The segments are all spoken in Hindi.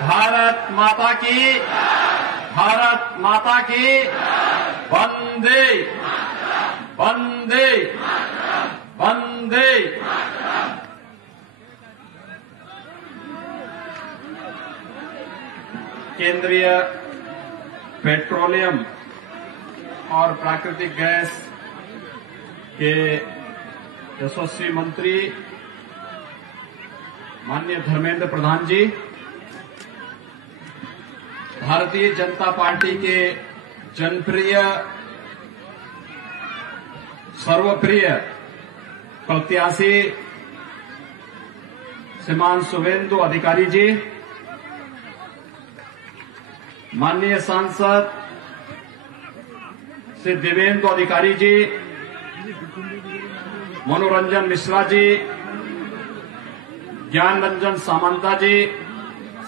भारत माता की, भारत माता की, वंदे वंदे वंदे। केंद्रीय पेट्रोलियम और प्राकृतिक गैस के यशस्वी मंत्री माननीय धर्मेंद्र प्रधान जी, भारतीय जनता पार्टी के जनप्रिय सर्वप्रिय प्रत्याशी श्रीमान शुभेंदु अधिकारी जी, माननीय सांसद श्री देवेंदु अधिकारी जी, मनोरंजन मिश्रा जी, ज्ञान रंजन सामंता जी,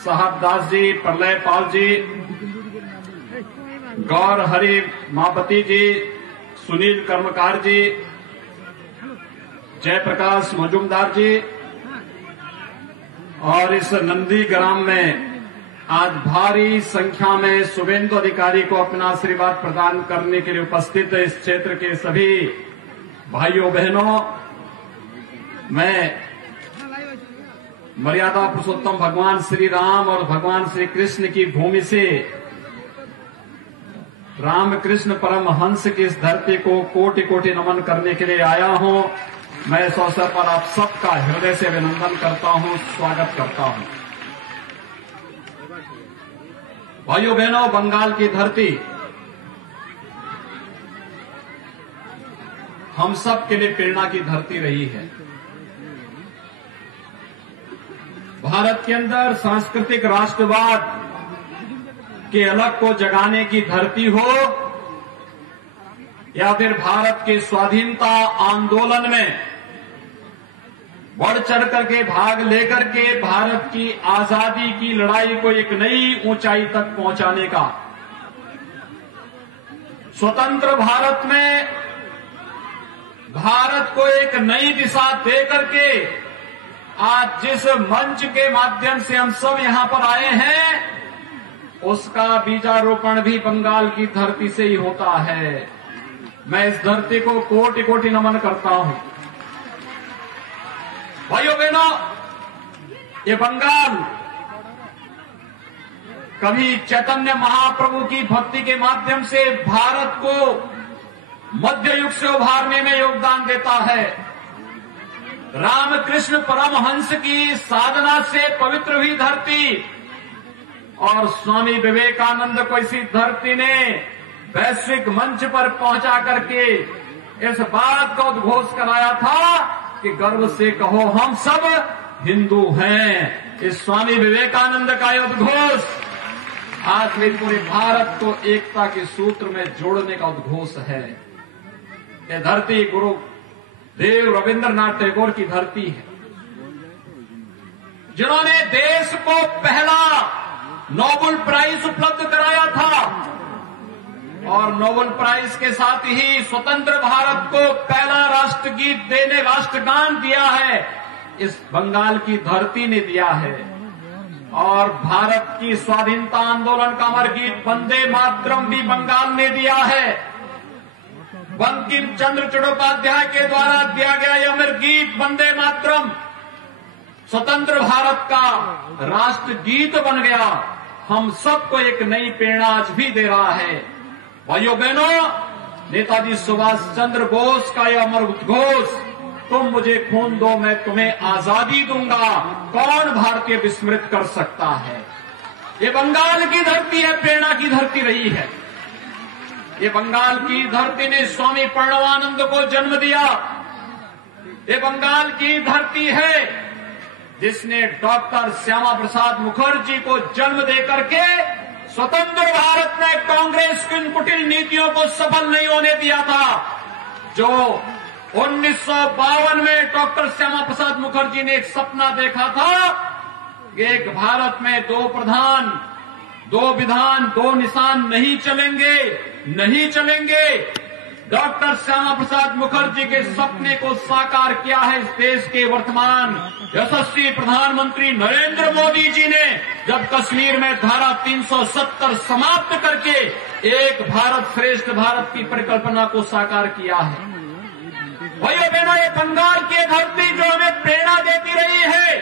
साहब दास जी, प्रलय पाल जी, गौर हरि मापति जी, सुनील कर्मकार जी, जयप्रकाश मजुमदार जी, और इस नंदी ग्राम में आज भारी संख्या में शुभेंदु अधिकारी को अपना आशीर्वाद प्रदान करने के लिए उपस्थित इस क्षेत्र के सभी भाइयों बहनों, मैं मर्यादा पुरुषोत्तम भगवान श्री राम और भगवान श्री कृष्ण की भूमि से रामकृष्ण परमहंस की इस धरती को कोटि कोटि नमन करने के लिए आया हूं। मैं इस अवसर पर आप सबका हृदय से अभिनंदन करता हूं, स्वागत करता हूं। भाइयों बहनों, बंगाल की धरती हम सब के लिए प्रेरणा की धरती रही है। भारत के अंदर सांस्कृतिक राष्ट्रवाद के अलग को जगाने की धरती हो या फिर भारत के स्वाधीनता आंदोलन में बढ़ चढ़ करके भाग लेकर के भारत की आजादी की लड़ाई को एक नई ऊंचाई तक पहुंचाने का, स्वतंत्र भारत में भारत को एक नई दिशा दे करके आज जिस मंच के माध्यम से हम सब यहां पर आए हैं, उसका बीजारोपण भी बंगाल की धरती से ही होता है। मैं इस धरती को कोटि कोटि नमन करता हूं। भाइयों बहनों, ये बंगाल कभी चैतन्य महाप्रभु की भक्ति के माध्यम से भारत को मध्य युग से उभारने में योगदान देता है। रामकृष्ण परमहंस की साधना से पवित्र हुई धरती और स्वामी विवेकानंद को इसी धरती ने वैश्विक मंच पर पहुंचा करके इस बात का उद्घोष कराया था कि गर्व से कहो हम सब हिंदू हैं। इस स्वामी विवेकानंद का यह उद्घोष आज भी पूरे भारत को एकता के सूत्र में जोड़ने का उद्घोष है। यह धरती गुरु देव रविंद्रनाथ टैगोर की धरती है, जिन्होंने देश को पहला नोबेल प्राइज उपलब्ध कराया था और नोबेल प्राइज के साथ ही स्वतंत्र भारत को पहला राष्ट्रगीत देने राष्ट्रगान दिया है, इस बंगाल की धरती ने दिया है। और भारत की स्वाधीनता आंदोलन का अमर गीत वंदे मातरम भी बंगाल ने दिया है। बंकिम चंद्र चट्टोपाध्याय के द्वारा दिया गया यह अमर गीत वंदे मातरम स्वतंत्र भारत का राष्ट्रगीत बन गया। हम सबको एक नई प्रेरणा आज भी दे रहा है। भाइयों बहनों, नेताजी सुभाष चंद्र बोस का यह अमर उद्घोष, तुम मुझे खून दो मैं तुम्हें आजादी दूंगा, कौन भारतीय विस्मृत कर सकता है। ये बंगाल की धरती है, प्रेरणा की धरती रही है। ये बंगाल की धरती ने स्वामी प्रणवानंद को जन्म दिया। ये बंगाल की धरती है जिसने डॉक्टर श्यामा प्रसाद मुखर्जी को जन्म देकर के स्वतंत्र भारत में कांग्रेस की इन कुटिल नीतियों को सफल नहीं होने दिया था। जो 1952 में डॉक्टर श्यामा प्रसाद मुखर्जी ने एक सपना देखा था कि एक भारत में दो प्रधान, दो विधान, दो निशान नहीं चलेंगे, नहीं चलेंगे। डॉक्टर श्यामा प्रसाद मुखर्जी के सपने को साकार किया है इस देश के वर्तमान यशस्वी प्रधानमंत्री नरेंद्र मोदी जी ने, जब कश्मीर में धारा 370 समाप्त करके एक भारत श्रेष्ठ भारत की परिकल्पना को साकार किया है। भाइयों बहनों, ये बंगाल की धरती जो हमें प्रेरणा देती रही है,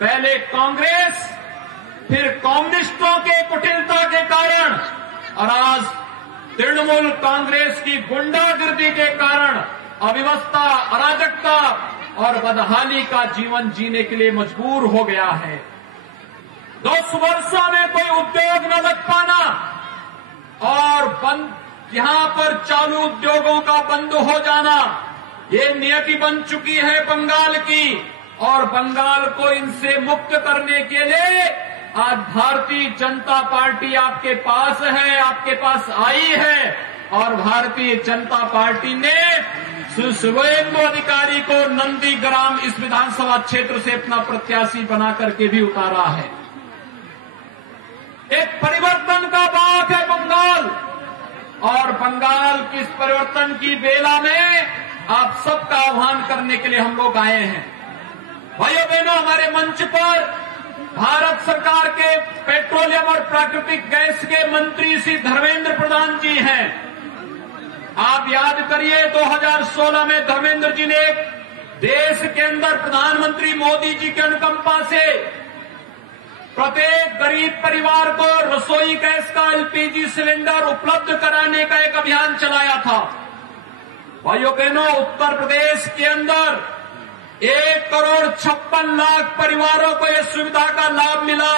पहले कांग्रेस फिर कम्युनिस्टों के कुटिलता के कारण और आज तृणमूल कांग्रेस की गुंडागिर्दी के कारण अव्यवस्था, अराजकता और बदहाली का जीवन जीने के लिए मजबूर हो गया है। 10 वर्षों में कोई उद्योग न लग पाना और यहां पर चालू उद्योगों का बंद हो जाना, ये नियति बन चुकी है बंगाल की। और बंगाल को इनसे मुक्त करने के लिए आज भारतीय जनता पार्टी आपके पास है, आपके पास आई है। और भारतीय जनता पार्टी ने शुभेंदु अधिकारी को नंदीग्राम इस विधानसभा क्षेत्र से अपना प्रत्याशी बना करके भी उतारा है। एक परिवर्तन का बात है बंगाल, और बंगाल की इस परिवर्तन की बेला में आप सबका आह्वान करने के लिए हम लोग आए हैं। भाइयों बहनों, हमारे मंच पर भारत सरकार के पेट्रोलियम और प्राकृतिक गैस के मंत्री श्री धर्मेंद्र प्रधान जी हैं। आप याद करिए 2016 में धर्मेंद्र जी ने देश के अंदर प्रधानमंत्री मोदी जी की अनुकंपा से प्रत्येक गरीब परिवार को रसोई गैस का एलपीजी सिलेंडर उपलब्ध कराने का एक अभियान चलाया था। भाइयों बहनों, उत्तर प्रदेश के अंदर 1,56,00,000 परिवारों को इस सुविधा का लाभ मिला।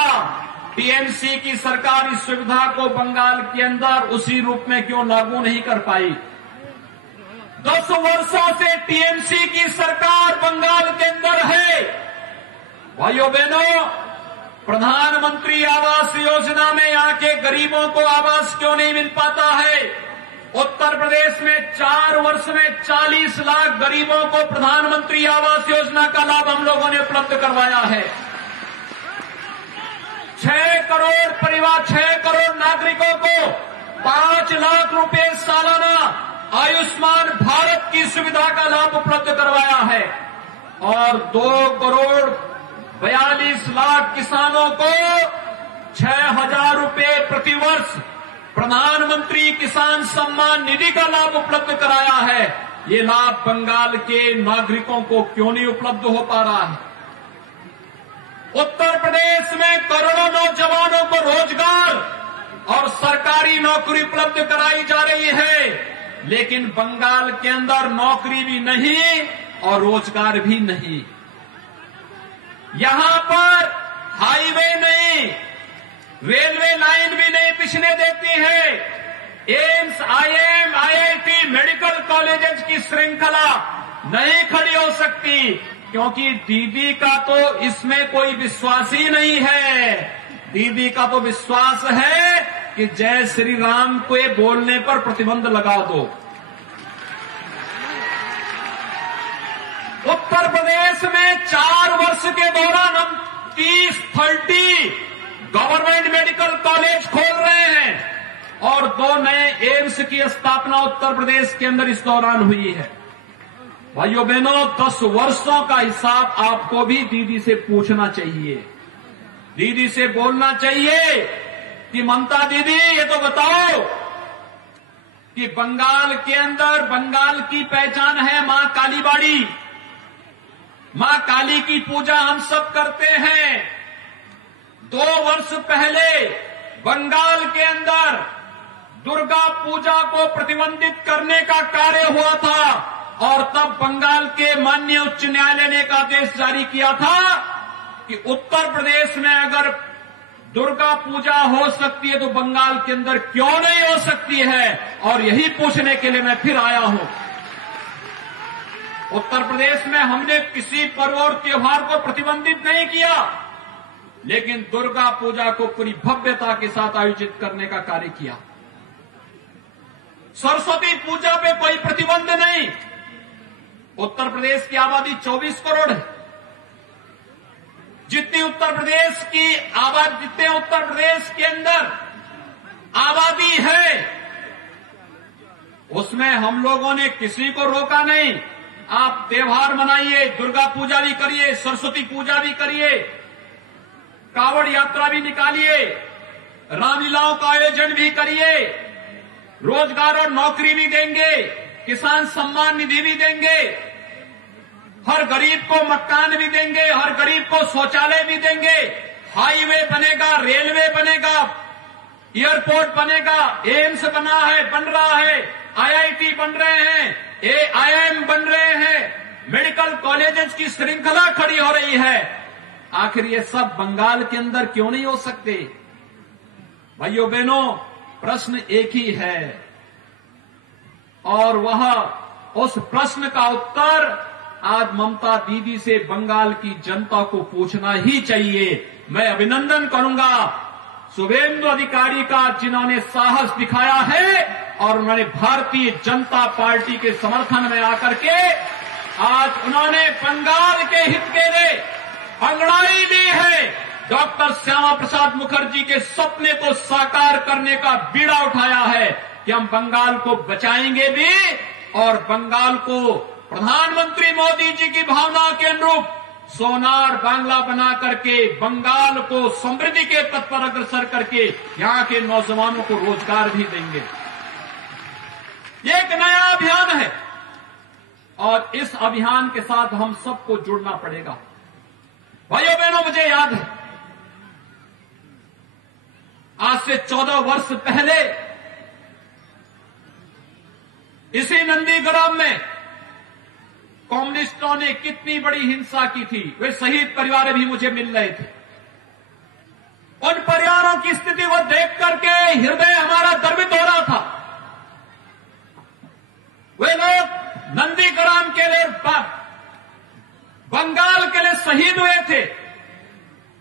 टीएमसी की सरकार इस सुविधा को बंगाल के अंदर उसी रूप में क्यों लागू नहीं कर पाई? 10 वर्षों से टीएमसी की सरकार बंगाल के अंदर है। भाइयों बहनों, प्रधानमंत्री आवास योजना में यहाँ के गरीबों को आवास क्यों नहीं मिल पाता है? उत्तर प्रदेश में 4 वर्ष में 40 लाख गरीबों को प्रधानमंत्री आवास योजना का लाभ हम लोगों ने उपलब्ध करवाया है। 6 करोड़ परिवार, 6 करोड़ नागरिकों को 5 लाख रुपए सालाना आयुष्मान भारत की सुविधा का लाभ उपलब्ध करवाया है, और 2 करोड़ 42 लाख किसानों को 6,000 रुपए प्रतिवर्ष प्रधानमंत्री किसान सम्मान निधि का लाभ उपलब्ध कराया है। ये लाभ बंगाल के नागरिकों को क्यों नहीं उपलब्ध हो पा रहा है? उत्तर प्रदेश में करोड़ों नौजवानों को रोजगार और सरकारी नौकरी उपलब्ध कराई जा रही है, लेकिन बंगाल के अंदर नौकरी भी नहीं और रोजगार भी नहीं। यहां पर हाईवे नहीं, रेलवे लाइन भी नहीं बिछने देती है। AIIMS, IIM, IIT, medical colleges की श्रृंखला नहीं खड़ी हो सकती, क्योंकि दीदी का तो इसमें कोई विश्वास ही नहीं है। दीदी का तो विश्वास है कि जय श्री राम को बोलने पर प्रतिबंध लगा दो। उत्तर प्रदेश में 4 वर्ष के दौरान हम 30 गवर्नमेंट मेडिकल कॉलेज खोल रहे हैं, और 2 नए एम्स की स्थापना उत्तर प्रदेश के अंदर इस दौरान हुई है। भाइयों बहनों, 10 वर्षों का हिसाब आपको भी दीदी से पूछना चाहिए। दीदी से बोलना चाहिए कि ममता दीदी, ये तो बताओ कि बंगाल के अंदर बंगाल की पहचान है मां कालीबाड़ी। मां काली की पूजा हम सब करते हैं। 2 वर्ष पहले बंगाल के अंदर दुर्गा पूजा को प्रतिबंधित करने का कार्य हुआ था, और तब बंगाल के माननीय उच्च न्यायालय ने एक आदेश जारी किया था कि उत्तर प्रदेश में अगर दुर्गा पूजा हो सकती है तो बंगाल के अंदर क्यों नहीं हो सकती है। और यही पूछने के लिए मैं फिर आया हूं। उत्तर प्रदेश में हमने किसी पर्व और त्योहार को प्रतिबंधित नहीं किया, लेकिन दुर्गा पूजा को पूरी भव्यता के साथ आयोजित करने का कार्य किया। सरस्वती पूजा पे कोई प्रतिबंध नहीं। उत्तर प्रदेश की आबादी 24 करोड़ है। जितनी उत्तर प्रदेश के अंदर आबादी है, उसमें हम लोगों ने किसी को रोका नहीं। आप त्योहार मनाइए, दुर्गा पूजा भी करिए, सरस्वती पूजा भी करिए, कावड़ यात्रा भी निकालिए, रामलीलाओं का आयोजन भी करिए, रोजगार और नौकरी भी देंगे, किसान सम्मान निधि भी देंगे, हर गरीब को मकान भी देंगे, हर गरीब को शौचालय भी देंगे, हाईवे बनेगा, रेलवे बनेगा, एयरपोर्ट बनेगा, एम्स बना है, बन रहा है, आईआईटी बन रहे हैं, एआईएम बन रहे हैं, मेडिकल कॉलेजेस की श्रृंखला खड़ी हो रही है। आखिर ये सब बंगाल के अंदर क्यों नहीं हो सकते? भाइयों बहनों, प्रश्न एक ही है और वह उस प्रश्न का उत्तर आज ममता दीदी से बंगाल की जनता को पूछना ही चाहिए। मैं अभिनंदन करूंगा शुभेंदु अधिकारी का, जिन्होंने साहस दिखाया है और उन्होंने भारतीय जनता पार्टी के समर्थन में आकर के आज उन्होंने बंगाल के हित के लिए अंगड़ाई दी है। डॉक्टर श्यामा प्रसाद मुखर्जी के सपने को साकार करने का बीड़ा उठाया है कि हम बंगाल को बचाएंगे भी और बंगाल को प्रधानमंत्री मोदी जी की भावना के अनुरूप सोनार बांग्ला बना करके बंगाल को समृद्धि के पथ पर अग्रसर करके यहां के नौजवानों को रोजगार भी देंगे। ये एक नया अभियान है और इस अभियान के साथ हम सबको जुड़ना पड़ेगा। भाइयों बहनों, मुझे याद है आज से 14 वर्ष पहले इसी नंदीग्राम में कम्युनिस्टों ने कितनी बड़ी हिंसा की थी। वे शहीद परिवार भी मुझे मिल रहे थे। उन परिवारों की स्थिति को देख करके हृदय हमारा द्रवित हो रहा था। वे लोग नंदीग्राम के लिए, बंगाल के लिए शहीद हुए थे,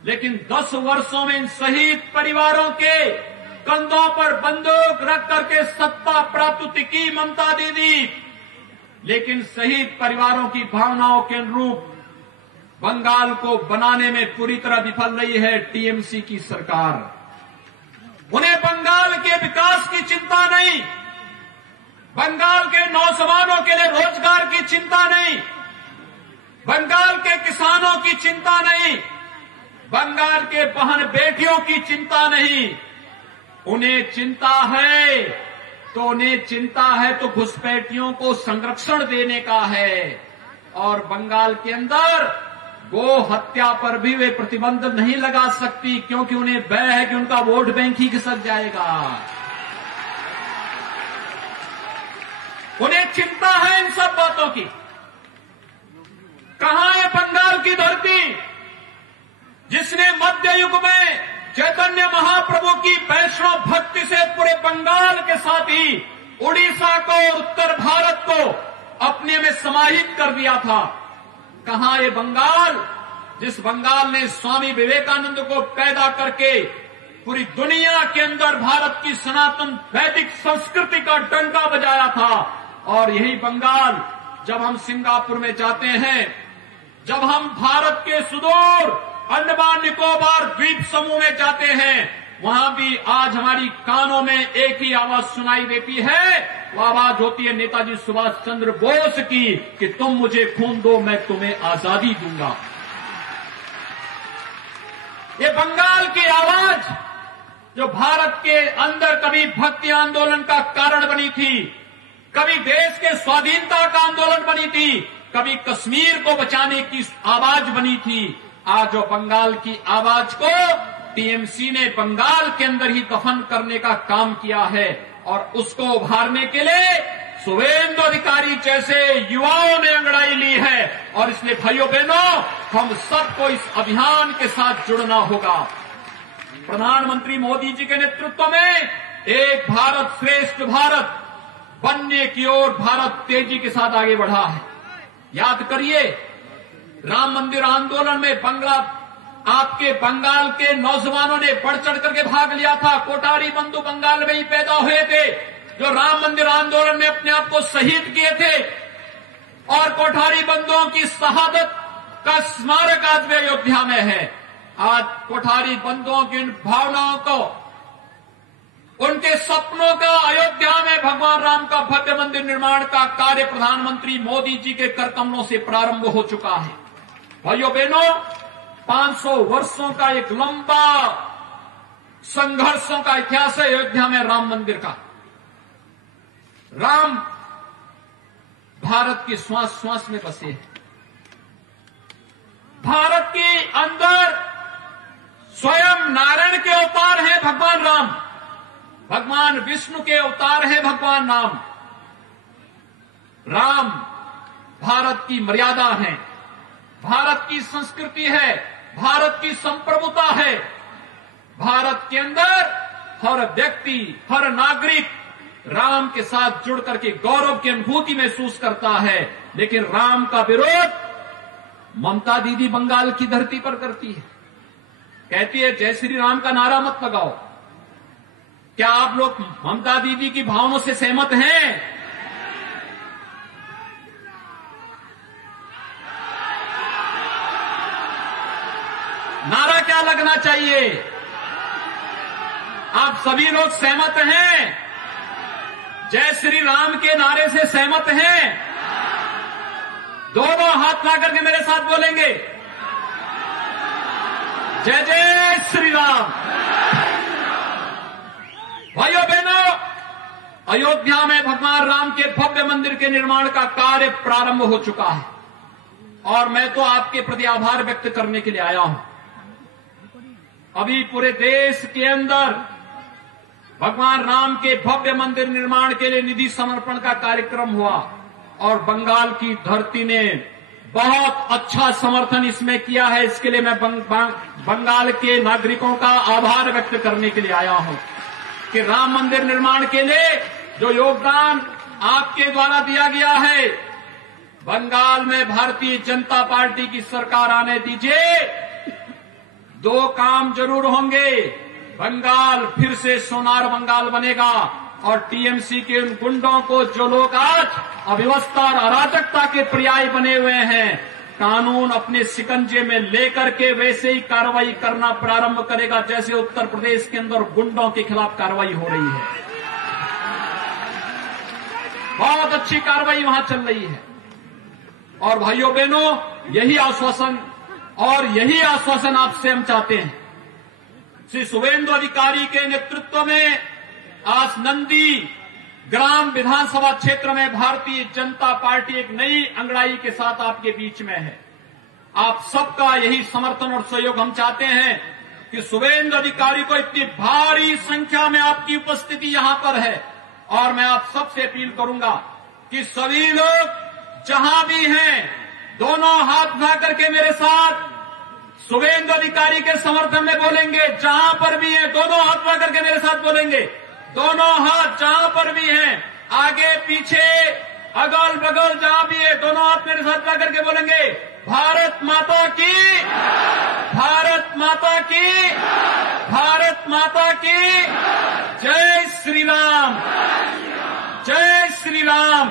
लेकिन 10 वर्षों में इन शहीद परिवारों के कंधों पर बंदूक रख करके सत्ता प्राप्त की ममता दीदी, लेकिन शहीद परिवारों की भावनाओं के अनुरूप बंगाल को बनाने में पूरी तरह विफल रही है टीएमसी की सरकार। उन्हें बंगाल के विकास की चिंता नहीं, बंगाल के नौजवानों के लिए रोजगार की चिंता नहीं, बंगाल के किसानों की चिंता नहीं, बंगाल के बहन बेटियों की चिंता नहीं। उन्हें चिंता है तो घुसपैठियों को संरक्षण देने का है। और बंगाल के अंदर गो हत्या पर भी वे प्रतिबंध नहीं लगा सकती, क्योंकि उन्हें भय है कि उनका वोट बैंक ही खिसक जाएगा। उन्हें चिंता है इन सब बातों की। कहां है बंगाल की धरती जिसने मध्य युग में चैतन्य महाप्रभु की वैष्णव भक्ति से पूरे बंगाल के साथ ही उड़ीसा को और उत्तर भारत को अपने में समाहित कर दिया था? कहां ये बंगाल, जिस बंगाल ने स्वामी विवेकानंद को पैदा करके पूरी दुनिया के अंदर भारत की सनातन वैदिक संस्कृति का डंका बजाया था? और यही बंगाल, जब हम सिंगापुर में जाते हैं, जब हम भारत के सुदूर अंडमान निकोबार द्वीप समूह में जाते हैं, वहां भी आज हमारी कानों में एक ही आवाज सुनाई देती है। वो आवाज होती है नेताजी सुभाष चंद्र बोस की कि तुम मुझे खून दो, मैं तुम्हें आजादी दूंगा। ये बंगाल की आवाज जो भारत के अंदर कभी भक्ति आंदोलन का कारण बनी थी, कभी देश के स्वाधीनता का आंदोलन बनी थी, कभी कश्मीर को बचाने की आवाज बनी थी, आज जो बंगाल की आवाज को टीएमसी ने बंगाल के अंदर ही दफन करने का काम किया है। और उसको उभारने के लिए शुभेंदु अधिकारी जैसे युवाओं ने अंगड़ाई ली है। और इसलिए भाइयों बहनों, हम सबको इस अभियान के साथ जुड़ना होगा। प्रधानमंत्री मोदी जी के नेतृत्व में एक भारत श्रेष्ठ भारत बनने की ओर भारत तेजी के साथ आगे बढ़ा है। याद करिए, राम मंदिर आंदोलन में आपके बंगाल के नौजवानों ने बढ़ चढ़ करके भाग लिया था। कोठारी बंधु बंगाल में ही पैदा हुए थे, जो राम मंदिर आंदोलन में अपने आप को शहीद किए थे। और कोठारी बंधुओं की शहादत का स्मारक आज भी अयोध्या में है। आज कोठारी बंधुओं की इन भावनाओं को उनके सपनों का अयोध्या में भगवान राम का भव्य मंदिर निर्माण का कार्य प्रधानमंत्री मोदी जी के कर कमलों से प्रारंभ हो चुका है। भाइयों बहनों, 500 वर्षों का एक लंबा संघर्षों का इतिहास है अयोध्या में राम मंदिर का। राम भारत की श्वास श्वास में बसे हैं। भारत के अंदर स्वयं नारायण के अवतार हैं भगवान राम, भगवान विष्णु के अवतार है भगवान राम। राम भारत की मर्यादा है, भारत की संस्कृति है, भारत की संप्रभुता है। भारत के अंदर हर व्यक्ति, हर नागरिक राम के साथ जुड़ करके गौरव की अनुभूति महसूस करता है। लेकिन राम का विरोध ममता दीदी बंगाल की धरती पर करती है। कहती है जय श्री राम का नारा मत लगाओ। क्या आप लोग ममता दीदी की भावनाओं से सहमत हैं? नारा क्या लगना चाहिए? आप सभी लोग सहमत हैं? जय श्री राम के नारे से सहमत हैं? दोनों हाथ ला करके मेरे साथ बोलेंगे जय जय श्री राम। भाइयों बहनों, अयोध्या में भगवान राम के भव्य मंदिर के निर्माण का कार्य प्रारंभ हो चुका है और मैं तो आपके प्रति आभार व्यक्त करने के लिए आया हूं। अभी पूरे देश के अंदर भगवान राम के भव्य मंदिर निर्माण के लिए निधि समर्पण का कार्यक्रम हुआ और बंगाल की धरती ने बहुत अच्छा समर्थन इसमें किया है। इसके लिए मैं बंगाल के नागरिकों का आभार व्यक्त करने के लिए आया हूं कि राम मंदिर निर्माण के लिए जो योगदान आपके द्वारा दिया गया है, बंगाल में भारतीय जनता पार्टी की सरकार आने दीजिए, दो काम जरूर होंगे। बंगाल फिर से सोनार बंगाल बनेगा और टीएमसी के उन गुंडों को, जो लोग आज अव्यवस्था और अराजकता के पर्याय बने हुए हैं, कानून अपने शिकंजे में लेकर के वैसे ही कार्रवाई करना प्रारंभ करेगा जैसे उत्तर प्रदेश के अंदर गुंडों के खिलाफ कार्रवाई हो रही है। बहुत अच्छी कार्रवाई वहां चल रही है। और भाइयों बहनों, यही आश्वासन आपसे हम चाहते हैं। श्री शुभेंदु अधिकारी के नेतृत्व में आज नंदी ग्राम विधानसभा क्षेत्र में भारतीय जनता पार्टी एक नई अंगड़ाई के साथ आपके बीच में है। आप सबका यही समर्थन और सहयोग हम चाहते हैं कि शुभेंदु अधिकारी को इतनी भारी संख्या में आपकी उपस्थिति यहां पर है और मैं आप सबसे अपील करूंगा कि सभी लोग जहां भी हैं, दोनों हाथ उठा करके मेरे साथ शुभेंदु अधिकारी के समर्थन में बोलेंगे। जहां पर भी हैं, दोनों हाथ उठा करके मेरे साथ बोलेंगे। दोनों हाथ जहां पर भी हैं, आगे पीछे अगल बगल जहां भी है, दोनों हाथ मेरे साथ उठा करके बोलेंगे भारत माता की, भारत माता की, भारत माता की। जय श्री राम, जय श्री राम।